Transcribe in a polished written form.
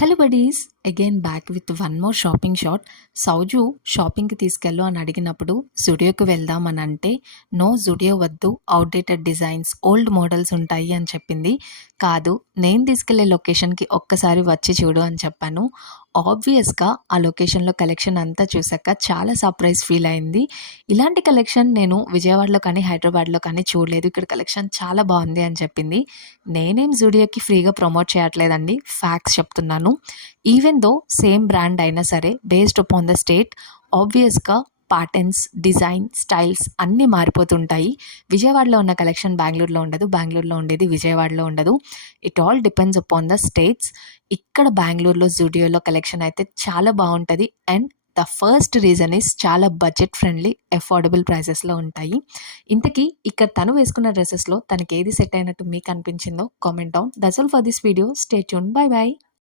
Hello buddies, again back with one more shopping shot. Souju షాపింగ్కి తీసుకెళ్ళు అని అడిగినప్పుడు జుడియోకి వెళ్దాం అని అంటే నో, జుడియో వద్దు, అవుట్డేటెడ్ డిజైన్స్, ఓల్డ్ మోడల్స్ ఉంటాయి అని చెప్పింది. కాదు, నేను తీసుకెళ్లే లొకేషన్కి ఒక్కసారి వచ్చి చూడు అని చెప్పాను. ఆబ్వియస్గా ఆ లొకేషన్లో కలెక్షన్ అంతా చూసాక చాలా సర్ప్రైజ్ ఫీల్ అయింది. ఇలాంటి కలెక్షన్ నేను విజయవాడలో కానీ హైదరాబాద్లో కానీ చూడలేదు, ఇక్కడ కలెక్షన్ చాలా బాగుంది అని చెప్పింది. నేనేం జుడియోకి ఫ్రీగా ప్రమోట్ చేయట్లేదండి, ఫ్యాక్ట్స్ చెప్తున్నాను. ఈవెన్ దో సేమ్ బ్రాండ్ అయినా సరే, బేస్డ్ అపాన్ ద స్టేట్, ఆబ్వియస్గా ప్యాటర్న్స్, డిజైన్, స్టైల్స్ అన్నీ మారిపోతుంటాయి. విజయవాడలో ఉన్న కలెక్షన్ బెంగళూరులో ఉండదు, బెంగళూరులో ఉండేది విజయవాడలో ఉండదు. It all depends upon the states. ఇక్కడ బెంగళూరులో జుడియోలో కలెక్షన్ అయితే చాలా బాగుంటుంది. And the first reason is చాలా బడ్జెట్ ఫ్రెండ్లీ, అఫోర్డబుల్ ప్రైసెస్లో ఉంటాయి. ఇంతకీ ఇక్కడ తను వేసుకున్న డ్రెస్సెస్లో తనకి ఏది సెట్ అయినట్టు మీకు అనిపించిందో comment down. That's all for this video. Stay tune. By by.